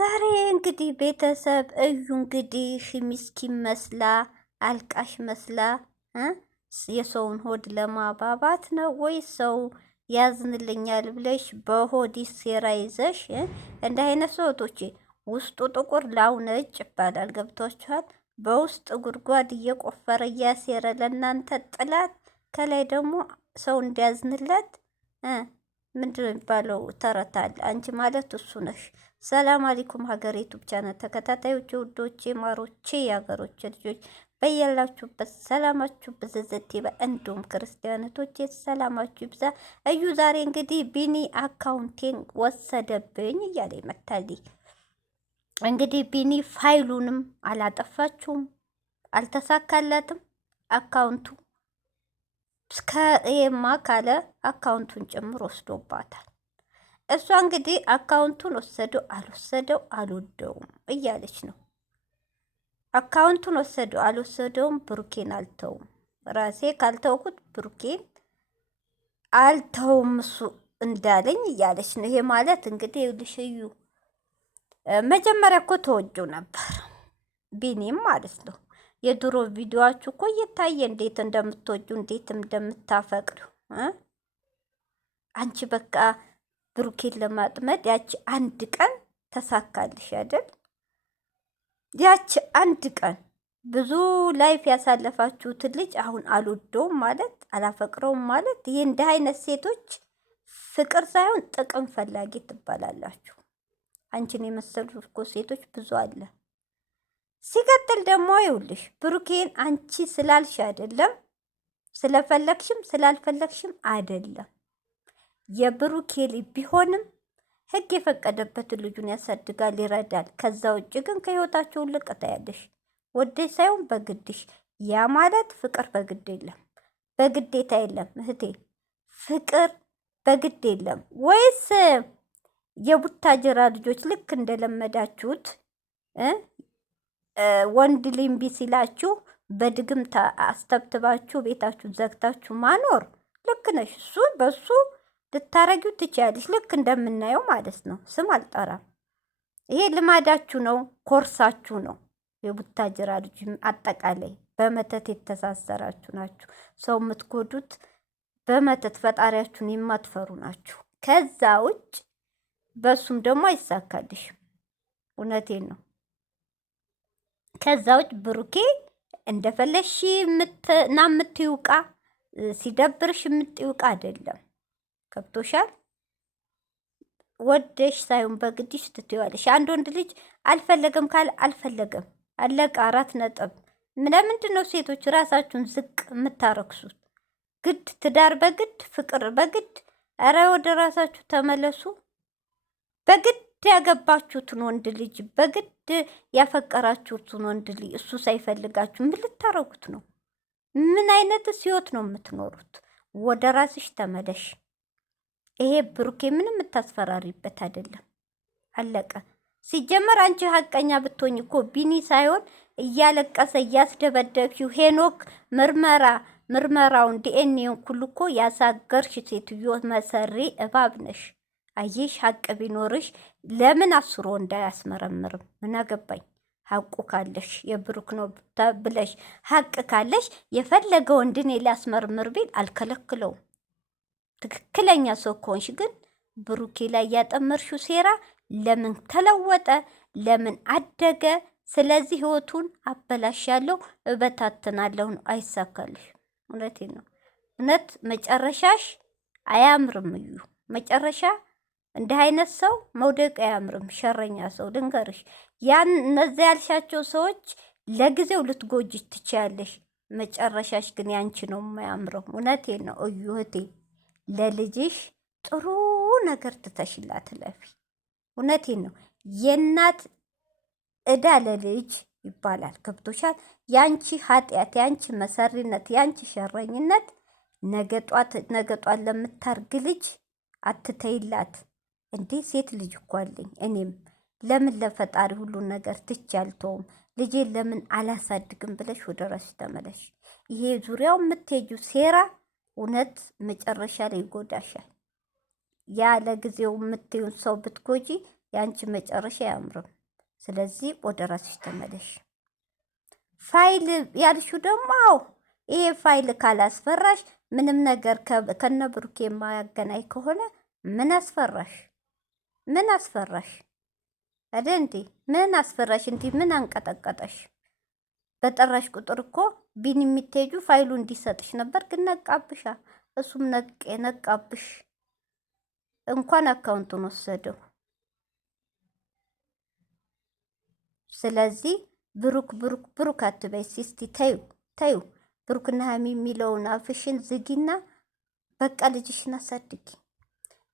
ዛሬ እንግዲህ ቤተሰብ እዩ እንግዲህ ምስኪን መስላ አልቃሽ መስላ የሰውን ሆድ ለማባባት ነው ወይ ሰው ያዝንልኛል ብለሽ በሆዲ ሴራ ይዘሽ እንደ አይነት ሰውቶቼ ውስጡ ጥቁር ላው ነጭ ይባላል። ገብቷችኋል? በውስጥ ጉድጓድ እየቆፈረ እያሴረ ለእናንተ ጥላት፣ ከላይ ደግሞ ሰው እንዲያዝንለት ምንድን ነው የሚባለው ተረት አለ። አንቺ ማለት እሱ ነሽ። ሰላም አለይኩም ሀገሬ ዩቱብ ቻናል ተከታታዮች ውዶቼ፣ ማሮቼ፣ የሀገሮች ልጆች በያላችሁበት ሰላማችሁ ብዝዝት ይበል። እንዲሁም ክርስቲያኖቶቼ ሰላማችሁ ይብዛ። እዩ ዛሬ እንግዲህ ቢኒ አካውንቴን ወሰደብኝ እያለ ይመታልኝ። እንግዲህ ቢኒ ፋይሉንም አላጠፋችሁም፣ አልተሳካለትም አካውንቱ እስከ ይሄማ ካለ አካውንቱን ጭምር ወስዶባታል። እሷ እንግዲህ አካውንቱን ወሰደው አልወሰደው አልወደውም እያለች ነው። አካውንቱን ወሰደው አልወሰደውም ብሩኬን አልተውም፣ ራሴ ካልተውኩት ብሩኬን አልተውም እሱ እንዳለኝ እያለች ነው። ይሄ ማለት እንግዲህ ልሽዩ መጀመሪያ እኮ ተወጁ ነበር ቢኒም ማለት ነው። የድሮ ቪዲዮአችሁ እኮ እየታየ እንዴት እንደምትወጁ እንዴት እንደምታፈቅዱ አንቺ በቃ ብሩኬን ለማጥመድ ያቺ አንድ ቀን ተሳካልሽ አይደል? ያቺ አንድ ቀን ብዙ ላይፍ ያሳለፋችሁትን ልጅ አሁን አልወደውም ማለት አላፈቅረውም ማለት ይህ እንዲህ አይነት ሴቶች ፍቅር ሳይሆን ጥቅም ፈላጊ ትባላላችሁ። አንቺን የመሰሉ እኮ ሴቶች ብዙ አለ። ሲቀጥል ደግሞ ይኸውልሽ ብሩኬን አንቺ ስላልሽ አይደለም፣ ስለፈለግሽም ስላልፈለግሽም አይደለም የብሩኬ ልጅ ቢሆንም ህግ የፈቀደበትን ልጁን ያሳድጋል፣ ይረዳል። ከዛ ውጭ ግን ከህይወታቸውን ልቀታ ያለሽ ወደሽ ሳይሆን በግድሽ። ያ ማለት ፍቅር በግድ የለም፣ በግዴታ የለም እህቴ፣ ፍቅር በግድ የለም። ወይስ የቡታጅራ ልጆች ልክ እንደለመዳችሁት ወንድ ልምቢ ሲላችሁ በድግምት አስተብትባችሁ ቤታችሁን ዘግታችሁ ማኖር ልክ ነሽ። እሱ በሱ ልታረጊው ትችያለሽ፣ ልክ እንደምናየው ማለት ነው። ስም አልጠራም። ይሄ ልማዳችሁ ነው፣ ኮርሳችሁ ነው። የቡታጅራ ልጅ አጠቃላይ በመተት የተሳሰራችሁ ናችሁ። ሰው የምትጎዱት በመተት ፈጣሪያችሁን የማትፈሩ ናችሁ። ከዛ ውጭ በሱም ደግሞ አይሳካልሽም። እውነቴን ነው። ከዛ ውጭ ብሩኬ እንደፈለሽ ና የምትይውቃ ሲደብርሽ የምትይውቃ አይደለም። ከብቶሻል። ወደሽ ሳይሆን በግድሽ ትትዋለሽ። አንድ ወንድ ልጅ አልፈለገም ካለ አልፈለገም፣ አለቀ። 4 ነጥብ። ለምንድን ነው ሴቶች ራሳችሁን ዝቅ የምታረክሱት? ግድ ትዳር በግድ ፍቅር በግድ። እረ ወደ ራሳችሁ ተመለሱ። በግድ ያገባችሁትን ወንድ ልጅ በግድ ያፈቀራችሁትን ወንድ ልጅ እሱ ሳይፈልጋችሁ ምን ልታረጉት ነው? ምን አይነት ህይወት ነው የምትኖሩት? ወደ ራስሽ ተመለሽ። ይሄ ብሩኬ ምንም የምታስፈራሪበት አይደለም። አለቀ። ሲጀመር አንቺ ሀቀኛ ብትሆኝ እኮ ቢኒ ሳይሆን እያለቀሰ እያስደበደብሽው ሄኖክ ምርመራውን ዲኤንኤውን ሁሉ እኮ ያሳገርሽ ሴትዮ መሰሪ እባብ ነሽ። አየሽ፣ ሀቅ ቢኖርሽ ለምን አስሮ እንዳያስመረምርም? ምን አገባኝ። ሀቁ ካለሽ የብሩክ ነው ብለሽ ሀቅ ካለሽ የፈለገ ወንድን ሊያስመርምር ቢል አልከለክለውም። ትክክለኛ ሰው ከሆንሽ ግን ብሩኬ ላይ ያጠመርሽው ሴራ ለምን ተለወጠ? ለምን አደገ? ስለዚህ ህይወቱን አበላሻለሁ፣ እበታትናለሁ ነው። አይሳካልሽ። እውነቴን ነው። እውነት መጨረሻሽ አያምርም። እዩ መጨረሻ እንዲህ አይነት ሰው መውደቅ አያምርም። ሸረኛ ሰው ልንገርሽ፣ ያን እነዚያ ያልሻቸው ሰዎች ለጊዜው ልትጎጅ ትችያለሽ። መጨረሻሽ ግን ያንቺ ነው የማያምረው። እውነቴን ነው እዩ እህቴ፣ ለልጅሽ ጥሩ ነገር ትተሽላት ለፊ። እውነቴን ነው። የእናት እዳ ለልጅ ይባላል። ገብቶሻል? ያንቺ ኃጢአት፣ ያንቺ መሰሪነት፣ ያንቺ ሸረኝነት ነገጧት ለምታርግ ልጅ አትተይላት። እንዴ ሴት ልጅ እኮ አለኝ እኔም። ለምን ለፈጣሪ ሁሉን ነገር ትቼ አልተውም? ልጄን ለምን አላሳድግም ብለሽ ወደ ራስሽ ተመለሽ። ይሄ ዙሪያው የምትሄጁ ሴራ እውነት መጨረሻ ላይ ይጎዳሻል። ያ ለጊዜው የምትዩን ሰው ብትጎጂ የአንቺ መጨረሻ አያምርም። ስለዚህ ወደ ራስሽ ተመለሽ። ፋይል ያልሽው ደግሞ ይሄ ፋይል ካላስፈራሽ ምንም ነገር ከነ ብሩኬ የማያገናኝ ከሆነ ምን አስፈራሽ? ምን አስፈራሽ? አይደል እንዴ? ምን አስፈራሽ? እንዲህ ምን አንቀጠቀጠሽ? በጠራሽ ቁጥር እኮ ቢን የሚትሄጁ ፋይሉ እንዲሰጥሽ ነበር፣ ግን ነቃብሻ። እሱም ነቃብሽ። እንኳን አካውንቱን ወሰደው። ስለዚህ ብሩክ ብሩክ ብሩክ አትበይ ሲስቲ። ተዩ ተዩ። ብሩክና ሀሚ የሚለውን አፍሽን ዝጊና በቃ ልጅሽን አሳድጊ።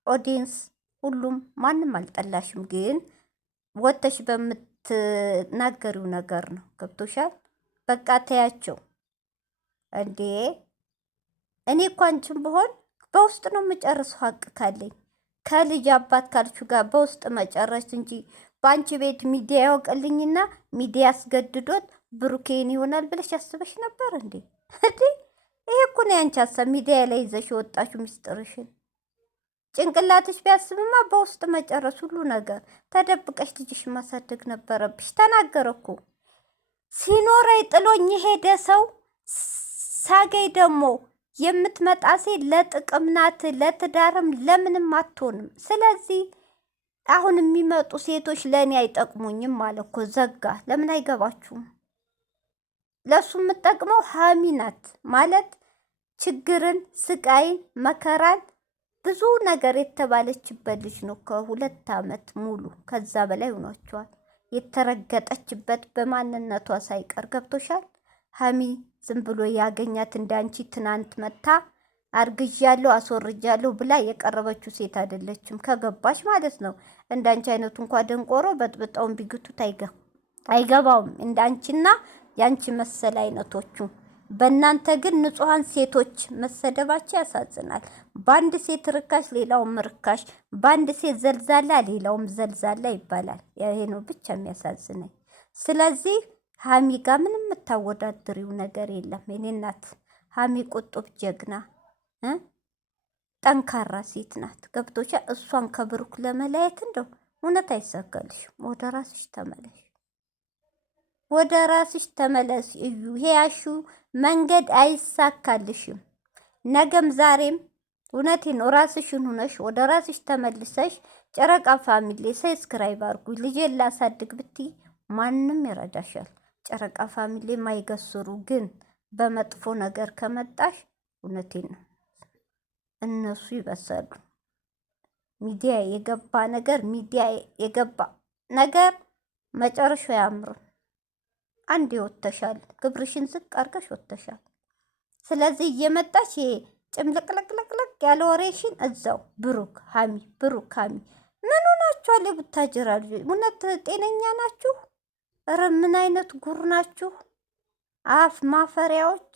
ኦዲየንስ ሁሉም ማንም አልጠላሽም፣ ግን ወተሽ በምትናገሪው ነገር ነው። ገብቶሻል? በቃ ተያቸው እንዴ። እኔ እኮ አንቺም ብሆን በውስጥ ነው የምጨርሰው ሀቅ ካለኝ ከልጅ አባት ካልቹ ጋር በውስጥ መጨረስ እንጂ በአንቺ ቤት ሚዲያ ያውቅልኝና ሚዲያ አስገድዶት ብሩኬን ይሆናል ብለሽ ያስበሽ ነበር እንዴ? ይሄ እኮ ነው ያንቺ ሀሳብ። ሚዲያ ላይ ይዘሽ የወጣሽው ሚስጥርሽን ጭንቅላትሽ ቢያስብማ በውስጥ መጨረስ ሁሉ ነገር ተደብቀሽ ልጅሽ ማሳደግ ነበረብሽ። ተናገረ እኮ ሲኖረኝ ጥሎኝ የሄደ ሰው ሳገኝ ደግሞ የምትመጣ ሴት ለጥቅም ናት፣ ለትዳርም ለምንም አትሆንም። ስለዚህ አሁን የሚመጡ ሴቶች ለእኔ አይጠቅሙኝም ማለት እኮ ዘጋ። ለምን አይገባችሁም? ለሱ የምጠቅመው ሀሚ ናት ማለት ችግርን፣ ስቃይን፣ መከራን ብዙ ነገር የተባለችበት ልጅ ነው። ከ2 ዓመት ሙሉ ከዛ በላይ ሆኗቸዋል የተረገጠችበት በማንነቷ ሳይቀር። ገብቶሻል? ሀሚ ዝም ብሎ ያገኛት እንዳንቺ ትናንት መታ አርግዣለሁ አስወርጃለሁ ብላ የቀረበችው ሴት አይደለችም። ከገባሽ ማለት ነው። እንዳንቺ አይነቱ እንኳ ደንቆሮ በጥብጣውን ቢግቱት አይገባውም። እንዳንቺና ያንቺ መሰል አይነቶቹ። በእናንተ ግን ንጹሐን ሴቶች መሰደባቸው ያሳዝናል። በአንድ ሴት ርካሽ ሌላውም ርካሽ፣ በአንድ ሴት ዘልዛላ ሌላውም ዘልዛላ ይባላል። ይሄ ነው ብቻ የሚያሳዝነኝ። ስለዚህ ሀሚ ጋር ምንም የምታወዳድሪው ነገር የለም። የኔ እናት ሀሚ ቁጡብ ጀግና ጠንካራ ሴት ናት። ገብቶሻ? እሷን ከብሩክ ለመለየት እንደው እውነት አይሳካልሽም። ወደ ራስሽ ተመለሽ፣ ወደ ራስሽ ተመለስ እዩ። ይሄ ያሹ መንገድ አይሳካልሽም። ነገም ዛሬም እውነቴ ነው። ራስሽን ሁነሽ ወደ ራስሽ ተመልሰሽ ጨረቃ ፋሚሊ ሰብስክራይብ አድርጉ። ልጄን ላሳድግ ብትይ ማንም ይረዳሻል። ጨረቃ ፋሚሊ ማይገስሩ ግን በመጥፎ ነገር ከመጣሽ እውነቴ ነው እነሱ ይበሰሉ። ሚዲያ የገባ ነገር መጨረሻው አያምርም። አንዴ ወጥተሻል፣ ክብርሽን ዝቅ አድርገሽ ወጥተሻል። ስለዚህ እየመጣች ጭምልቅልቅልቅ ያለ ወሬሽን እዛው ብሩክ ሀሚ ምን ሆናችኋል? የቡታጅራ ልጆች እውነት ጤነኛ ናችሁ? ኧረ ምን አይነት ጉር ናችሁ? አፍ ማፈሪያዎች